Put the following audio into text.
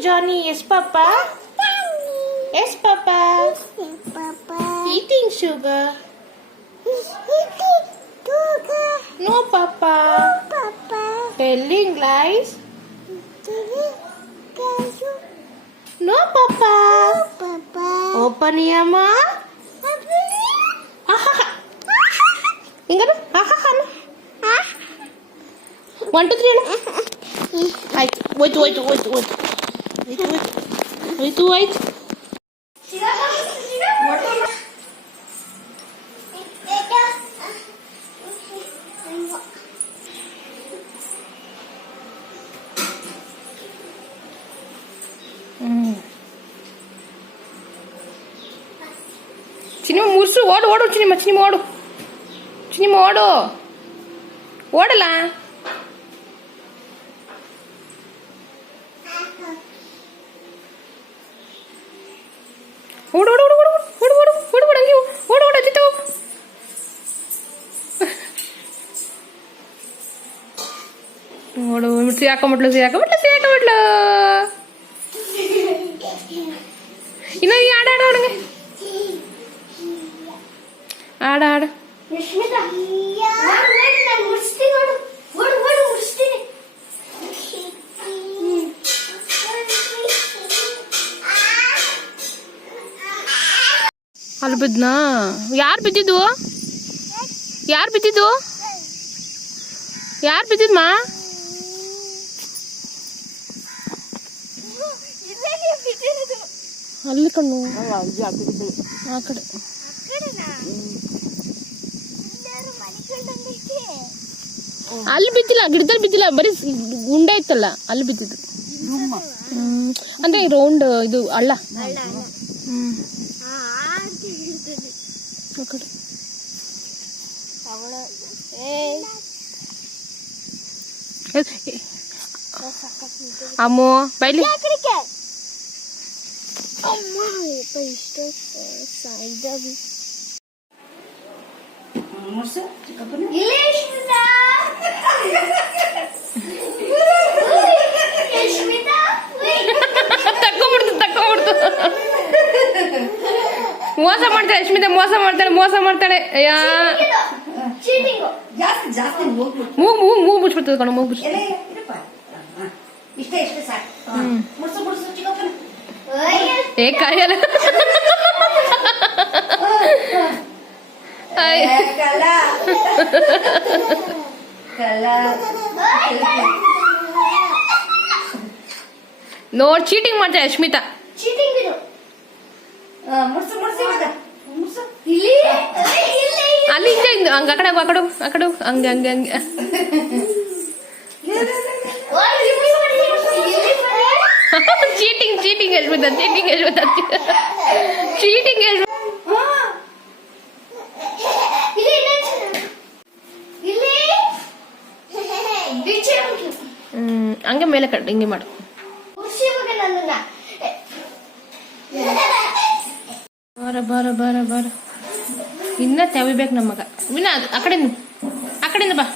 Johnny, yes, Papa. Yes, Papa. Eating sugar. No, Papa. Telling lies. No, Papa. Open your mouth. Ingadu. 1, 2, 3. Wait. Cinema mursu odu cinema odu odala odu angi odu ajittu odu siyakamutlu inna ee aada odunge ಆಡ ಅಲ್ಲಿ ಬಿದ್ನಾ ಯಾರು ಬಿದ್ದಿದ್ದು ಮಾ ಅಲ್ಲಿ ಕಣ್ಣು ಆ ಕಡೆ ಅಲ್ಲಿ ಬಿದ್ದಿಲ್ಲ ಗಿಡದಲ್ಲಿ ಬಿದ್ದಿಲ್ಲ ಬರೀ ಗುಂಡೆ ಇತ್ತಲ್ಲ ಅಲ್ಲಿ ಬಿದ್ದಿದ್ದು ಅಂದ್ರೆ ರೌಂಡ್ ಇದು ಹಳ್ಳ ಅಮ್ಮೋ ಬೈಲಿ ತಕ್ಕೊಂಬಿಡ್ತು ಮೋಸ ಮಾಡ್ತಾಳೆ ಅಶ್ಮಿತಾ ಮೋಸ ಮಾಡ್ತಾಳೆ ಮೂಗು ಮುಚ್ಬಿಡ್ತದೆ ಕಣ ಮೂಗು ಏ ಕಾಯಲ್ಲ ನೋಡ್ ಚೀಟಿಂಗ್ ಮಾಡ್ತಾಳೆ ಅಶ್ಮಿತಾ ಅಲ್ಲಿ ಹಂಗ ಅಕಡೆ ಹಂಗೆ ಚೀಟಿಂಗ್ ಹೇಳ್ಬಿಟ್ಟ ಹಂಗೆ ಮೇಲೆ ಕಟ್ಟು ಹಿಂಗೆ ಮಾಡು ಬಾರ ಇನ್ನ ತೆವಿಬೇಕು ನಮ್ಮಗ ವಿನ ಆ ಕಡೆಯಿಂದ ಬಾ